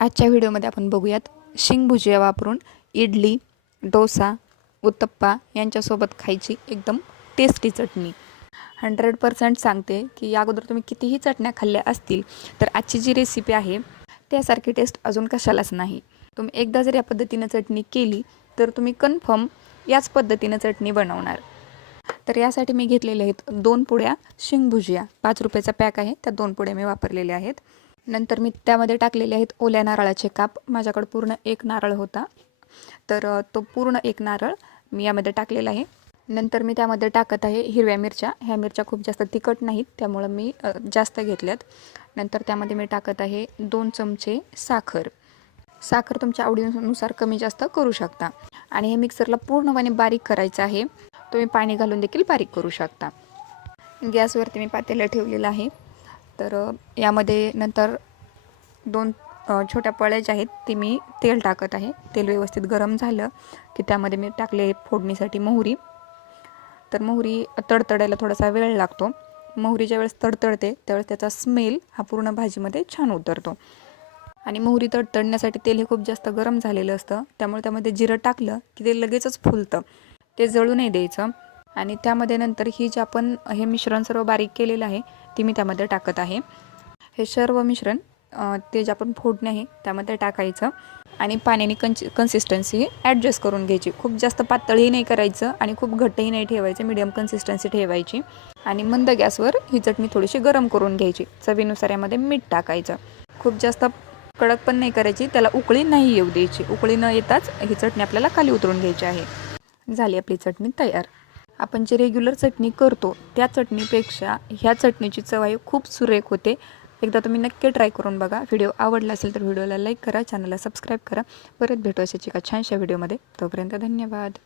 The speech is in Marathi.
आजच्या व्हिडिओमध्ये आपण बघूयात शिंग भुजिया वापरून इडली, डोसा, उत्तप्पा यांच्यासोबत खायची एकदम टेस्टी चटणी। 100% सांगते की या अगोदर तुम्ही कितीही चटण्या खाल्ल्या असतील तर आजची जी रेसिपी आहे त्यासारखी टेस्ट अजून कशालाच नाही। तुम्ही एकदा जर या पद्धतीने चटणी केली तर तुम्ही कन्फर्म याच पद्धतीने चटणी बनवणार। तर यासाठी मी घेतलेले आहेत 2 पुड्या शिंग भुजिया, 5 रुपयाचा पॅक आहे, त्या 2 पुड्या मी वापरलेल्या आहेत। नंतर मी त्यामध्ये टाकलेले आहेत ओल्या नारळाचे काप। माझ्याकडे पूर्ण 1 नारळ होता, तर तो पूर्ण 1 नारळ मी यामध्ये टाकलेला आहे। नंतर मी त्यामध्ये टाकत आहे हिरव्या मिरच्या। ह्या मिरच्या खूप जास्त तिखट नाहीत त्यामुळे मी जास्त घेतल्यात। नंतर त्यामध्ये मी टाकत आहे 2 चमचे साखर। साखर तुमच्या आवडीनुसार कमी जास्त करू शकता। आणि हे मिक्सरला पूर्णपणे बारीक करायचं आहे। तुम्ही पाणी घालून देखील बारीक करू शकता। गॅसवरती मी पातेलं ठेवलेलं आहे। तर यामध्ये नंतर 2 छोट्या पळ्या ज्या आहेत ते मी तेल टाकत आहे। तेल व्यवस्थित गरम झालं की त्यामध्ये मी टाकले फोडणीसाठी मोहरी। तर मोहरी तडतडायला थोडासा वेळ लागतो। मोहरी ज्यावेळेस तडतडते त्यावेळेस त्याचा स्मेल हा पूर्ण भाजीमध्ये छान उतरतो। आणि मोहरी तडतडण्यासाठी तेल हे खूप जास्त गरम झालेलं असतं, त्यामुळे त्यामध्ये जिरं टाकलं की ते लगेचच फुलतं, ते जळू नाही द्यायचं। आणि त्यामध्ये नंतर ही जे आपण हे मिश्रण सर्व बारीक केलेलं आहे ते मी त्यामध्ये टाकत आहे। हे सर्व मिश्रण ते जे आपण फोडणी आहे त्यामध्ये टाकायचं आणि पाण्याने कन्सिस्टन्सी ॲडजस्ट करून घ्यायची। खूप जास्त पातळही नाही करायचं आणि खूप घट्टही नाही ठेवायचं, मीडियम कन्सिस्टन्सी ठेवायची। आणि मंद गॅसवर ही चटणी थोडीशी गरम करून घ्यायची। चवीनुसार यामध्ये मीठ टाकायचं। खूप जास्त कडक पण नाही करायची, त्याला उकळी नाही येऊ द्यायची। उकळी न येताच ही चटणी आपल्याला खाली उतरून घ्यायची आहे। झाली आपली चटणी तयार। आपण जे रेग्युलर चटणी करतो त्या चटणीपेक्षा ह्या चटणीची चव आहे खूप सुरेख होते। एकदा तुम्ही नक्की ट्राय करून बघा। व्हिडिओ आवडला असेल तर व्हिडिओला लाईक करा, चॅनलला सबस्क्राईब करा। परत भेटू अशाच एका छानशा व्हिडिओमध्ये। तोपर्यंत धन्यवाद।